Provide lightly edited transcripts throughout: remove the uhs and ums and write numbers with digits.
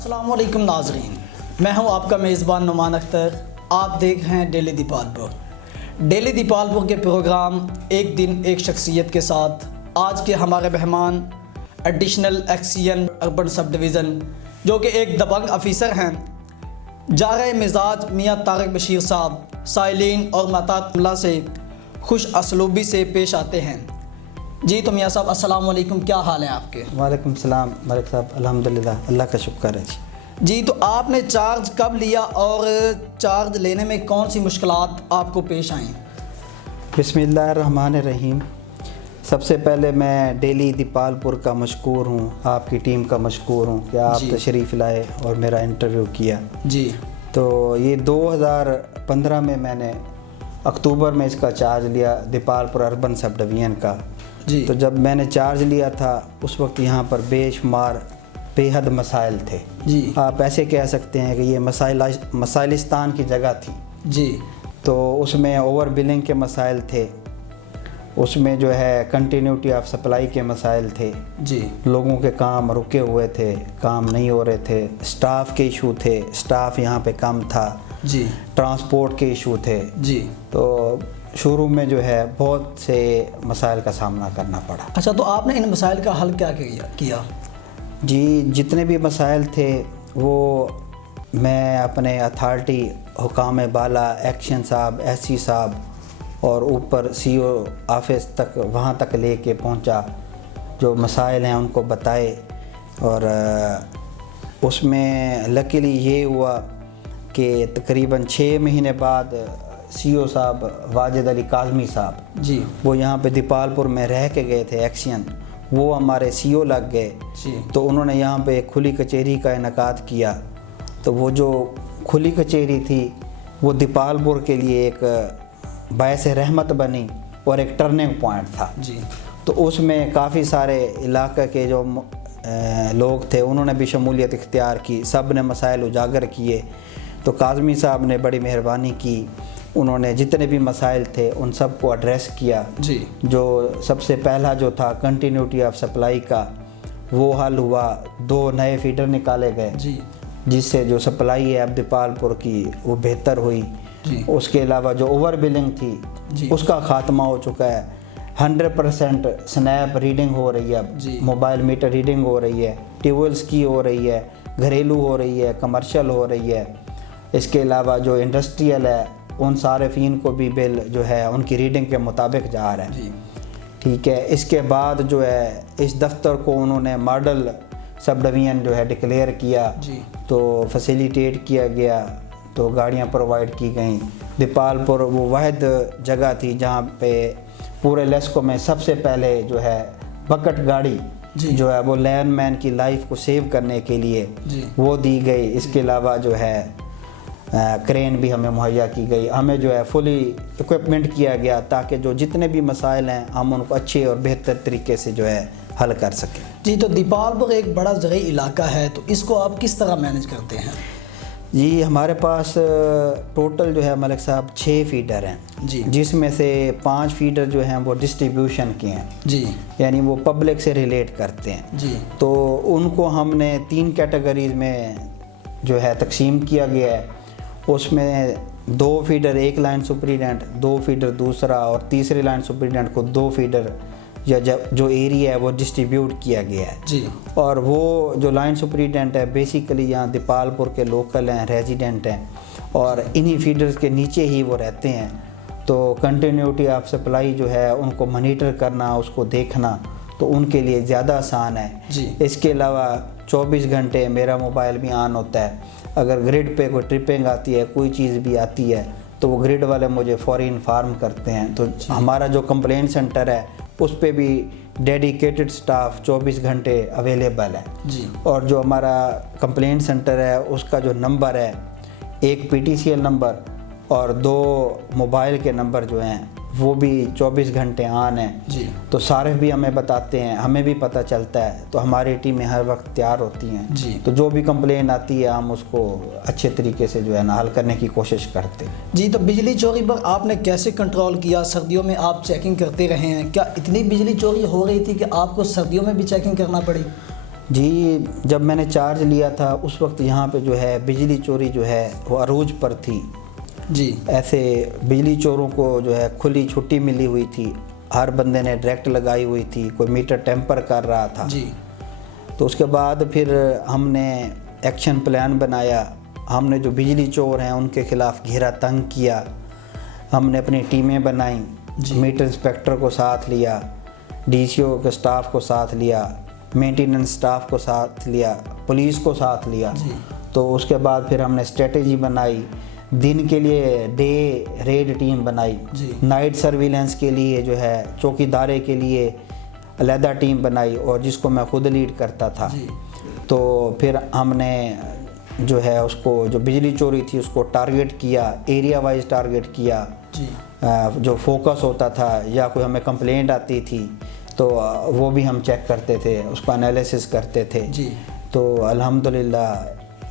السلام علیکم ناظرین، میں ہوں آپ کا میزبان نعمان اختر۔ آپ دیکھ رہے ہیں ڈیلی دیپالپور۔ ڈیلی دیپالپور کے پروگرام ایک دن ایک شخصیت کے ساتھ آج کے ہمارے مہمان ایڈیشنل ایکسین اربن سب ڈویژن جو کہ ایک دبنگ آفیسر ہیں، جارح مزاج میاں طارق بشیر صاحب سائلین اور محتاط اللہ سے خوش اسلوبی سے پیش آتے ہیں۔ جی تو میاں صاحب السلام علیکم، کیا حال ہے آپ کے؟ وعلیکم السلام ملک صاحب، الحمدللہ اللہ کا شکر ہے جی تو آپ نے چارج کب لیا اور چارج لینے میں کون سی مشکلات آپ کو پیش آئیں؟ بسم اللہ الرحمن الرحیم۔ سب سے پہلے میں ڈیلی دیپالپور کا مشکور ہوں، آپ کی ٹیم کا مشکور ہوں کہ آپ تشریف لائے اور میرا انٹرویو کیا۔ جی تو یہ 2015 میں نے اکتوبر میں اس کا چارج لیا دیپالپور اربن سب ڈویژن کا۔ جی تو جب میں نے چارج لیا تھا اس وقت یہاں پر بے شمار بے حد مسائل تھے۔ جی آپ ایسے کہہ سکتے ہیں کہ یہ مسائلستان کی جگہ تھی۔ جی تو اس میں اوور بلنگ کے مسائل تھے، اس میں جو ہے کنٹینیوٹی آف سپلائی کے مسائل تھے، جی لوگوں کے کام رکے ہوئے تھے، کام نہیں ہو رہے تھے، سٹاف کے ایشو تھے، سٹاف یہاں پہ کم تھا، جی ٹرانسپورٹ کے ایشو تھے۔ جی تو شروع میں جو ہے بہت سے مسائل کا سامنا کرنا پڑا۔ اچھا، تو آپ نے ان مسائل کا حل کیا کیا؟ جی جتنے بھی مسائل تھے وہ میں اپنے اتھارٹی حکام بالا ایکشن صاحب، ایس سی صاحب اور اوپر سی او آفس تک وہاں تک لے کے پہنچا، جو مسائل ہیں ان کو بتائے۔ اور اس میں لکیلی یہ ہوا کہ تقریباً 6 مہینے بعد سی او صاحب واجد علی کاظمی صاحب، جی وہ یہاں پہ دیپالپور میں رہ کے گئے تھے ایکشن، وہ ہمارے سی او لگ گئے۔ جی تو انہوں نے یہاں پہ ایک کھلی کچہری کا انعقاد کیا۔ تو وہ جو کھلی کچہری تھی وہ دیپالپور کے لیے ایک باعث رحمت بنی اور ایک ٹرننگ پوائنٹ تھا۔ جی تو اس میں کافی سارے علاقے کے جو لوگ تھے انہوں نے بھی شمولیت اختیار کی، سب نے مسائل اجاگر کیے۔ تو کاظمی صاحب نے بڑی مہربانی کی، انہوں نے جتنے بھی مسائل تھے ان سب کو ایڈریس کیا۔ جی جو سب سے پہلا جو تھا کنٹینیوٹی آف سپلائی کا، وہ حل ہوا، 2 نئے فیڈر نکالے گئے، جی جس سے جو سپلائی ہے اب دیپالپور کی وہ بہتر ہوئی۔ جی اس کے علاوہ جو اوور بلنگ تھی جی اس کا خاتمہ ہو چکا ہے، 100% سنیپ ریڈنگ ہو رہی ہے، اب جی موبائل میٹر ریڈنگ ہو رہی ہے، ٹیولز کی ہو رہی ہے، گھریلو ہو رہی ہے، کمرشل ہو رہی ہے۔ اس کے علاوہ جو انڈسٹریل ہے ان صارفین کو بھی بل جو ہے ان کی ریڈنگ کے مطابق جا رہا ہے۔ جی ٹھیک ہے، اس کے بعد جو ہے اس دفتر کو انہوں نے ماڈل سب ڈویژن جو ہے ڈکلیئر کیا، جی تو فیسیلیٹیٹ کیا گیا، تو گاڑیاں پرووائڈ کی گئیں۔ دیپالپور وہ واحد جگہ تھی جہاں پہ پورے لیسکو میں سب سے پہلے جو ہے بکٹ گاڑی جی جو ہے وہ لین مین کی لائف کو سیو کرنے کے لیے جی وہ دی گئی۔ اس کے علاوہ جو ہے کرین بھی ہمیں مہیا کی گئی، ہمیں جو ہے فلی اکوپمنٹ کیا گیا تاکہ جو جتنے بھی مسائل ہیں ہم ان کو اچھے اور بہتر طریقے سے جو ہے حل کر سکیں۔ جی تو دیپالپور ایک بڑا زرعی علاقہ ہے، تو اس کو آپ کس طرح مینج کرتے ہیں؟ جی ہمارے پاس ٹوٹل جو ہے ملک صاحب 6 فیڈر ہیں، جی جس میں سے 5 فیڈر جو ہیں وہ ڈسٹریبیوشن کے ہیں، جی یعنی وہ پبلک سے ریلیٹ کرتے ہیں۔ جی تو ان کو ہم نے 3 کیٹیگریز میں جو ہے تقسیم کیا گیا ہے۔ اس میں 2 فیڈر ایک لائن سپریڈنٹ، 2 فیڈر دوسرا، اور تیسری لائن سپریڈنٹ کو 2 فیڈر یا جو ایریا ہے وہ ڈسٹریبیوٹ کیا گیا ہے۔ جی اور وہ جو لائن سپریڈنٹ ہے بیسیکلی یہاں دیپالپور کے لوکل ہیں، ریزیڈنٹ ہیں، اور انہی فیڈرز کے نیچے ہی وہ رہتے ہیں۔ تو کنٹینیوٹی آف سپلائی جو ہے ان کو مانیٹر کرنا، اس کو دیکھنا تو ان کے لیے زیادہ آسان ہے۔ جی اس کے علاوہ 24 گھنٹے میرا موبائل بھی آن ہوتا ہے، اگر گریڈ پہ کوئی ٹرپنگ آتی ہے، کوئی چیز بھی آتی ہے تو وہ گریڈ والے مجھے فوری انفارم کرتے ہیں۔ تو ہمارا جو کمپلینٹ سینٹر ہے اس پہ بھی ڈیڈیکیٹڈ سٹاف 24 گھنٹے اویلیبل ہے۔ جی اور جو ہمارا کمپلینٹ سینٹر ہے اس کا جو نمبر ہے، ایک P T C L number اور 2 موبائل کے نمبر جو ہیں وہ بھی 24 گھنٹے آن ہیں۔ جی تو صارف بھی ہمیں بتاتے ہیں، ہمیں بھی پتہ چلتا ہے، تو ہماری ٹیمیں ہر وقت تیار ہوتی ہیں۔ جی تو جو بھی کمپلین آتی ہے ہم اس کو اچھے طریقے سے جو ہے نا حل کرنے کی کوشش کرتے ہیں۔ جی تو بجلی چوری پر آپ نے کیسے کنٹرول کیا؟ سردیوں میں آپ چیکنگ کرتے رہے ہیں، کیا اتنی بجلی چوری ہو رہی تھی کہ آپ کو سردیوں میں بھی چیکنگ کرنا پڑی؟ جی جب میں نے چارج لیا تھا اس وقت یہاں پہ جو ہے بجلی چوری جو ہے وہ عروج پر تھی. جی. ایسے بجلی چوروں کو جو ہے کھلی چھٹی ملی ہوئی تھی, ہر بندے نے ڈائریکٹ لگائی ہوئی تھی, کوئی میٹر ٹیمپر کر رہا تھا. جی. تو اس کے بعد پھر ہم نے ایکشن پلان بنایا. ہم نے جو بجلی چور ہیں ان کے خلاف گھیرا تنگ کیا. ہم نے اپنی ٹیمیں بنائیں. میٹر انسپیکٹر کو ساتھ لیا, ڈی سی او کے سٹاف کو ساتھ لیا, مینٹیننس سٹاف کو ساتھ لیا, پولیس کو ساتھ لیا. تو اس کے بعد پھر ہم نے اسٹریٹجی بنائی. دن کے لیے ڈے ریڈ ٹیم بنائی, نائٹ سرویلنس کے لیے جو ہے چوکی دارے کے لیے علیحدہ ٹیم بنائی, اور جس کو میں خود لیڈ کرتا تھا. تو پھر ہم نے جو ہے اس کو جو بجلی چوری تھی اس کو ٹارگٹ کیا, ایریا وائز ٹارگٹ کیا. جو فوکس ہوتا تھا یا کوئی ہمیں کمپلینٹ آتی تھی تو وہ بھی ہم چیک کرتے تھے, اس کو انالیسس کرتے تھے. تو الحمدللہ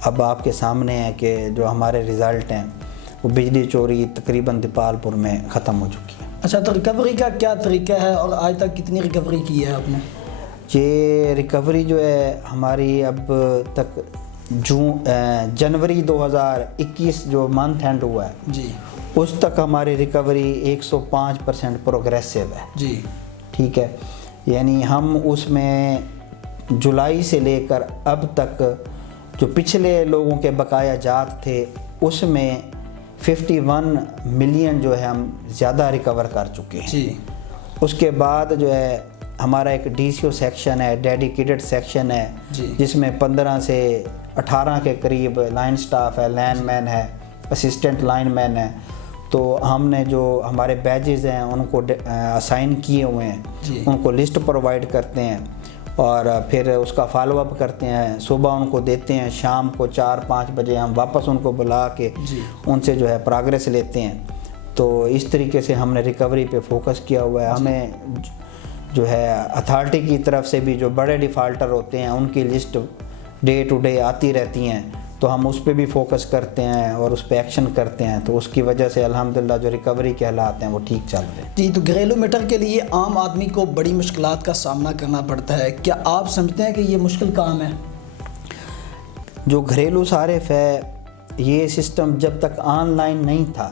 اب آپ کے سامنے ہے کہ جو ہمارے رزلٹ ہیں وہ بجلی چوری تقریباً دیپال پور میں ختم ہو چکی ہے. اچھا, تو ریکوری کا کیا طریقہ ہے اور آج تک کتنی ریکوری کی ہے آپ نے؟ یہ ریکوری جو ہے ہماری اب تک جنوری 2021 جو منتھ اینڈ ہوا ہے اس تک ہماری ریکوری 105% پروگریسو ہے. جی ٹھیک ہے, یعنی ہم اس میں جولائی سے لے کر اب تک جو پچھلے لوگوں کے بقایا جات تھے اس میں 51 ملین جو ہے ہم زیادہ ریکور کر چکے ہیں. اس کے بعد جو ہے ہمارا ایک ڈی سی او سیکشن ہے, ڈیڈیکیٹڈ سیکشن ہے, جس میں 15 سے 18 کے قریب لائن سٹاف ہے, لائن مین ہے, اسسٹنٹ لائن مین ہے. تو ہم نے جو ہمارے بیجز ہیں ان کو اسائن کیے ہوئے ہیں, ان کو لسٹ پرووائڈ کرتے ہیں اور پھر اس کا فالو اپ کرتے ہیں. صبح ان کو دیتے ہیں, شام کو 4-5 بجے ہم واپس ان کو بلا کے ان سے جو ہے پروگریس لیتے ہیں. تو اس طریقے سے ہم نے ریکوری پہ فوکس کیا ہوا ہے. ہمیں جو ہے اتھارٹی کی طرف سے بھی جو بڑے ڈیفالٹر ہوتے ہیں ان کی لسٹ ڈے ٹو ڈے آتی رہتی ہیں, تو ہم اس پہ بھی فوکس کرتے ہیں اور اس پہ ایکشن کرتے ہیں. تو اس کی وجہ سے الحمدللہ جو ریکوری کے حالات ہیں وہ ٹھیک چل رہے ہیں. جی, تو گھریلو میٹر کے لیے عام آدمی کو بڑی مشکلات کا سامنا کرنا پڑتا ہے, کیا آپ سمجھتے ہیں کہ یہ مشکل کام ہے؟ جو گھریلو صارف ہے یہ سسٹم جب تک آن لائن نہیں تھا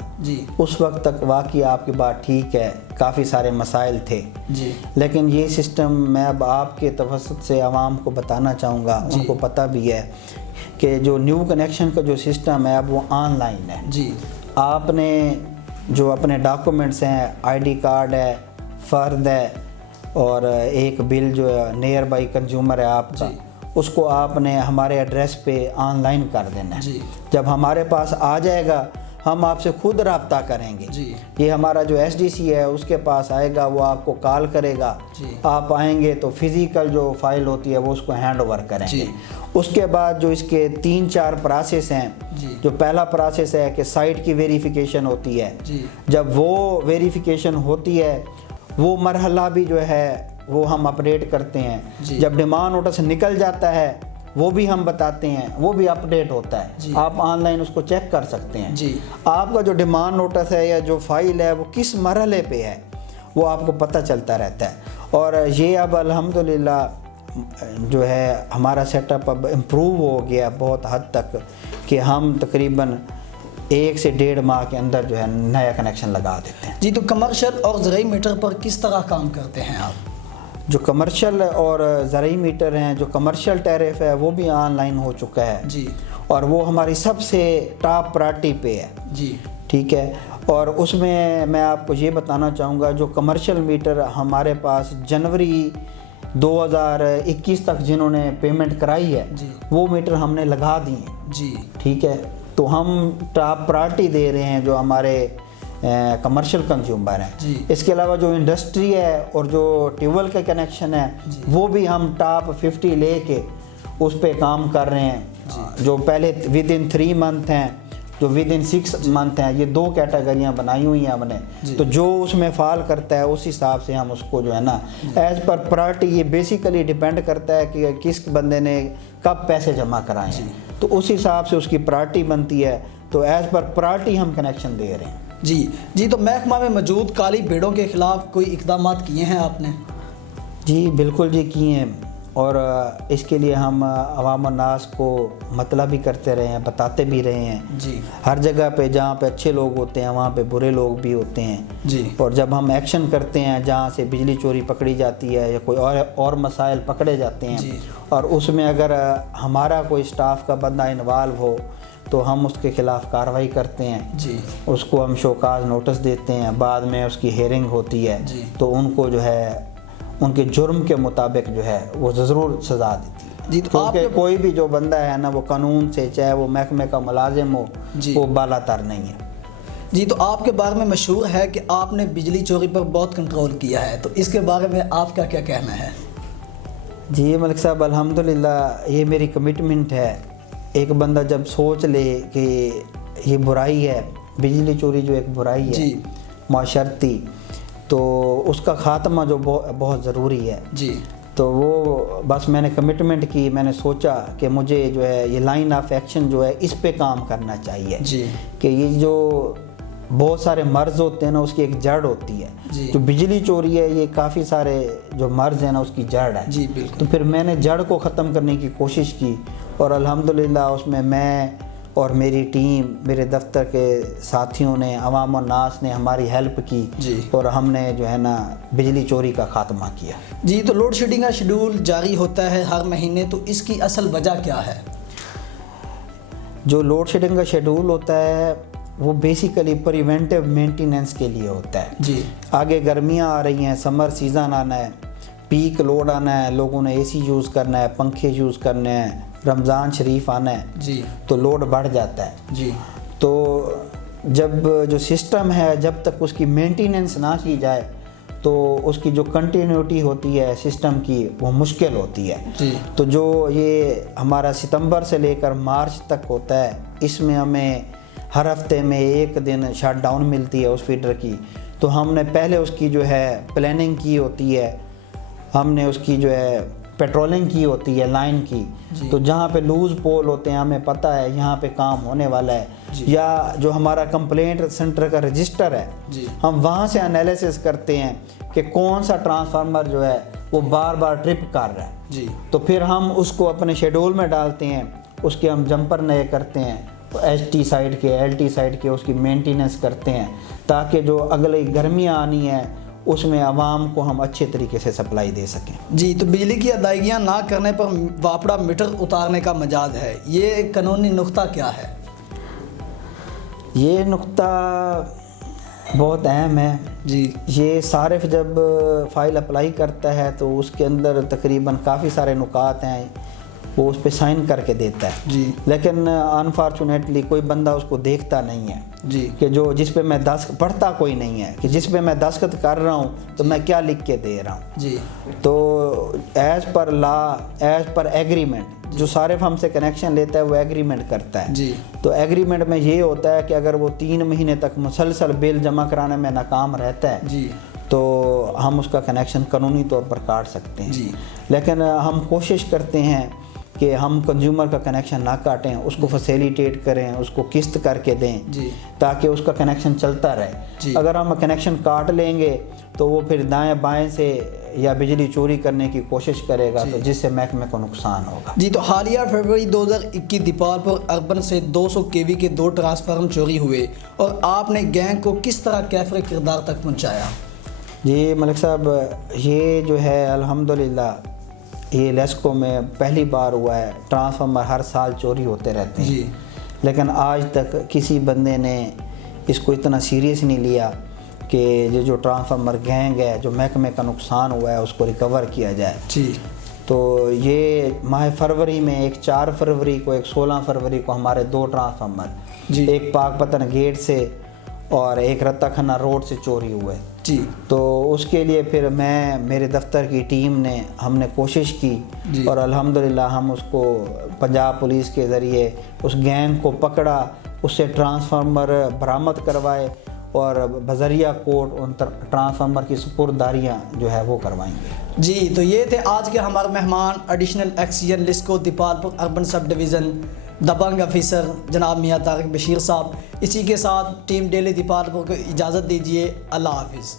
اس وقت تک واقعی آپ کی بات ٹھیک ہے, کافی سارے مسائل تھے. لیکن یہ سسٹم میں اب آپ کے توسط سے عوام کو بتانا چاہوں گا, ان کو پتہ بھی ہے کہ جو نیو کنیکشن کا جو سسٹم ہے اب وہ آن لائن ہے. آپ نے جو اپنے ڈاکومنٹس ہیں, آئی ڈی کارڈ ہے, فرد ہے, اور ایک بل جو ہے نیئر بائی کنزیومر ہے آپ کا, اس کو آپ نے ہمارے ایڈریس پہ آن لائن کر دینا ہے. جب ہمارے پاس آ جائے گا ہم آپ سے خود رابطہ کریں گے. یہ ہمارا جو ایس ڈی سی ہے اس کے پاس آئے گا, وہ آپ کو کال کرے گا. آپ آئیں گے تو فزیکل جو فائل ہوتی ہے وہ اس کو ہینڈ اوور کریں گے. اس کے بعد جو اس کے 3-4 پروسیس ہیں. جو پہلا پروسیس ہے کہ سائٹ کی ویریفیکیشن ہوتی ہے. جب وہ ویریفیکیشن ہوتی ہے وہ مرحلہ بھی جو ہے وہ ہم اپڈیٹ کرتے ہیں. جب ڈیمانڈ نوٹس نکل جاتا ہے وہ بھی ہم بتاتے ہیں, وہ بھی اپڈیٹ ہوتا ہے. آپ آن لائن اس کو چیک کر سکتے ہیں. آپ کا جو ڈیمانڈ نوٹس ہے یا جو فائل ہے وہ کس مرحلے پہ ہے وہ آپ کو پتہ چلتا رہتا ہے. اور یہ اب الحمدللہ جو ہے ہمارا سیٹ اپ اب امپروو ہو گیا بہت حد تک کہ ہم تقریباً 1 سے 1.5 ماہ کے اندر جو ہے نیا کنیکشن لگا دیتے ہیں. جی, تو کمرشل اور زرعی میٹر پر کس طرح کام کرتے ہیں آپ؟ جو کمرشل اور زرعی میٹر ہیں, جو کمرشل ٹیرف ہے وہ بھی آن لائن ہو چکا ہے. اور وہ ہماری سب سے ٹاپ پرائرٹی پہ ہے. ٹھیک ہے, اور اس میں آپ کو یہ بتانا چاہوں گا جو کمرشل میٹر ہمارے پاس جنوری 2021 تک جنہوں نے پیمنٹ کرائی ہے وہ میٹر ہم نے لگا دیے. ٹھیک ہے, تو ہم ٹاپ پرائرٹی دے رہے ہیں جو ہمارے کمرشل کنزیومر ہیں. اس کے علاوہ جو انڈسٹری ہے اور جو ٹیوبل کا کنیکشن ہے وہ بھی ہم ٹاپ 50 لے کے اس پہ کام کر رہے ہیں. جو پہلے ودن 3 منتھ ہیں, جو ودن 6 منتھ ہیں, یہ 2 کیٹیگریاں بنائی ہوئی ہیں ہم نے. تو جو اس میں فال کرتا ہے اس حساب سے ہم اس کو جو ہے نا ایز پر پرائرٹی, یہ بیسیکلی ڈیپینڈ کرتا ہے کہ کس بندے نے کب پیسے جمع کرائے ہیں, تو اس حساب سے اس کی پرائرٹی بنتی ہے. تو ایز پر پرائرٹی ہم کنیکشن دے رہے ہیں. جی, تو محکمہ میں موجود کالی بھیڑوں کے خلاف کوئی اقدامات کیے ہیں آپ نے؟ جی بالکل جی کیے ہیں, اور اس کے لیے ہم عوام الناس کو مطلب بھی کرتے رہے ہیں، بتاتے بھی رہے ہیں جی، ہر جگہ پہ جہاں پہ اچھے لوگ ہوتے ہیں وہاں پہ برے لوگ بھی ہوتے ہیں جی، اور جب ہم ایکشن کرتے ہیں جہاں سے بجلی چوری پکڑی جاتی ہے یا کوئی اور مسائل پکڑے جاتے ہیں جی، اور اس میں اگر ہمارا کوئی سٹاف کا بندہ انوالو ہو تو ہم اس کے خلاف کارروائی کرتے ہیں، جی، اس کو ہم شوکاز نوٹس دیتے ہیں، بعد میں اس کی ہیئرنگ ہوتی ہے جی، تو ان کو جو ہے ان کے جرم کے مطابق جو ہے وہ ضرور سزا دیتی ہے، جی، تو آپ کیونکہ کوئی بھی جو بندہ ہے نا وہ قانون سے چاہے وہ محکمے کا ملازم ہو جی، وہ بالا تر نہیں ہے۔ جی، تو آپ کے بارے میں مشہور ہے کہ آپ نے بجلی چوری پر بہت کنٹرول کیا ہے، تو اس کے بارے میں آپ کا کیا کہنا ہے؟ جی ملک صاحب، الحمدللہ یہ میری کمٹمنٹ ہے۔ ایک بندہ جب سوچ لے کہ یہ برائی ہے، بجلی چوری جو ایک برائی ہے جی، معاشرتی، تو اس کا خاتمہ جو بہت ضروری ہے، جی، تو وہ بس میں نے کمٹمنٹ کی، میں نے سوچا کہ مجھے جو ہے یہ لائن آف ایکشن جو ہے اس پہ کام کرنا چاہیے جی، کہ یہ جو بہت سارے مرض ہوتے ہیں نا اس کی ایک جڑ ہوتی ہے، جی، جو بجلی چوری ہے یہ کافی سارے جو مرض ہیں نا اس کی جڑ ہے، جی، بالکل، تو پھر میں نے جڑ کو ختم کرنے کی کوشش کی اور الحمدللہ اس میں اور میری ٹیم، میرے دفتر کے ساتھیوں نے، عوام الناس نے ہماری ہیلپ کی جی، اور ہم نے جو ہے نا بجلی چوری کا خاتمہ کیا۔ جی، تو لوڈ شیڈنگ کا شیڈول جاری ہوتا ہے ہر مہینے، تو اس کی اصل وجہ کیا ہے؟ جو لوڈ شیڈنگ کا شیڈول ہوتا ہے وہ بیسیکلی پریونٹیو مینٹیننس کے لیے ہوتا ہے۔ جی، آگے گرمیاں آ رہی ہیں، سمر سیزن آنا ہے، پیک لوڈ آنا ہے، لوگوں نے اے سی یوز کرنا ہے، پنکھے یوز کرنے ہیں، رمضان شریف آنا ہے، جی، تو لوڈ بڑھ جاتا ہے۔ جی، تو جب جو سسٹم ہے جب تک اس کی مینٹیننس نہ کی جائے تو اس کی جو کنٹینیوٹی ہوتی ہے سسٹم کی وہ مشکل ہوتی ہے۔ جی، تو جو یہ ہمارا ستمبر سے لے کر مارچ تک ہوتا ہے اس میں ہمیں ہر ہفتے میں ایک دن شٹ ڈاؤن ملتی ہے اس فیڈر کی، تو ہم نے پہلے اس کی جو ہے پلاننگ کی ہوتی ہے، ہم نے اس کی جو ہے پیٹرولنگ کی ہوتی ہے لائن کی، جی، تو جہاں پہ لوز پول ہوتے ہیں ہمیں پتہ ہے یہاں پہ کام ہونے والا ہے، جی، یا جو ہمارا کمپلینٹ سینٹر کا رجسٹر ہے جی، ہم وہاں سے انالیسس کرتے ہیں کہ کون سا ٹرانسفارمر جو ہے وہ بار بار ٹرپ کر رہا ہے، جی، تو پھر ہم اس کو اپنے شیڈول میں ڈالتے ہیں، اس کے ہم جمپر نئے کرتے ہیں، ایچ ٹی سائڈ کے ایل ٹی سائڈ کے اس کی مینٹیننس کرتے ہیں تاکہ جو اگلی گرمیاں آنی ہیں اس میں عوام کو ہم اچھے طریقے سے سپلائی دے سکیں۔ جی، تو بجلی کی ادائیگیاں نہ کرنے پر واپڑا میٹر اتارنے کا مجاز ہے، یہ قانونی نقطہ کیا ہے؟ یہ نقطہ بہت اہم ہے۔ جی، یہ صارف جب فائل اپلائی کرتا ہے تو اس کے اندر تقریباً کافی سارے نکات ہیں، وہ اس پہ سائن کر کے دیتا ہے، جی، لیکن انفارچونیٹلی کوئی بندہ اس کو دیکھتا نہیں ہے جی، کہ جو جس پہ میں پڑھتا کوئی نہیں ہے کہ جس پہ میں دستخط کر رہا ہوں تو میں کیا لکھ کے دے رہا ہوں۔ جی، تو ایز پر لا، ایز پر ایگریمنٹ، جو صارف ہم سے کنیکشن لیتا ہے وہ ایگریمنٹ کرتا ہے، جی، تو ایگریمنٹ میں یہ ہوتا ہے کہ اگر وہ 3 مہینے تک مسلسل بل جمع کرانے میں ناکام رہتا ہے جی، تو ہم اس کا کنیکشن قانونی طور پر کاٹ سکتے ہیں، جی، لیکن ہم کوشش کرتے ہیں کہ ہم کنزیومر کا کنیکشن نہ کاٹیں، اس کو فیسیلیٹیٹ کریں، اس کو قسط کر کے دیں جی، تاکہ اس کا کنیکشن چلتا رہے۔ جی، اگر ہم کنیکشن کاٹ لیں گے تو وہ پھر دائیں بائیں سے یا بجلی چوری کرنے کی کوشش کرے گا، تو جس سے محکمے کو نقصان ہوگا۔ جی، تو حالیہ فروری 2021 دیپال پور اربن سے 200 kV کے 2 ٹرانسفارم چوری ہوئے اور آپ نے گینگ کو کس طرح کیفر کردار تک پہنچایا؟ جی ملک صاحب، یہ جو ہے الحمدللہ یہ لیسکو میں پہلی بار ہوا ہے، ٹرانسفارمر ہر سال چوری ہوتے رہتے ہیں، جی، لیکن آج تک کسی بندے نے اس کو اتنا سیریس نہیں لیا کہ یہ جو ٹرانسفارمر گینگ ہے جو محکمے کا نقصان ہوا ہے اس کو ریکور کیا جائے۔ جی، تو یہ ماہ فروری میں ایک 4 فروری کو، ایک 16 فروری کو ہمارے 2 ٹرانسفارمر، جی، ایک پاک پتن گیٹ سے اور ایک رتا کھنہ روڈ سے چوری ہوئے۔ جی، تو اس کے لیے پھر میں، میرے دفتر کی ٹیم نے، ہم نے کوشش کی جی، اور الحمدللہ ہم اس کو پنجاب پولیس کے ذریعے اس گینگ کو پکڑا، اس سے ٹرانسفارمر برآمد کروائے اور بذریعہ کورٹ ان ٹرانسفارمر کی سپرداریاں جو ہے وہ کروائیں گے۔ جی، تو یہ تھے آج کے ہمارے مہمان، ایڈیشنل ایکسیئن لیسکو دیپال پور اربن سب ڈویژن دبنگ آفیسر جناب میاں طارق بشیر صاحب۔ اسی کے ساتھ ٹیم ڈیلی دیپال پور کو اجازت دیجیے، اللہ حافظ۔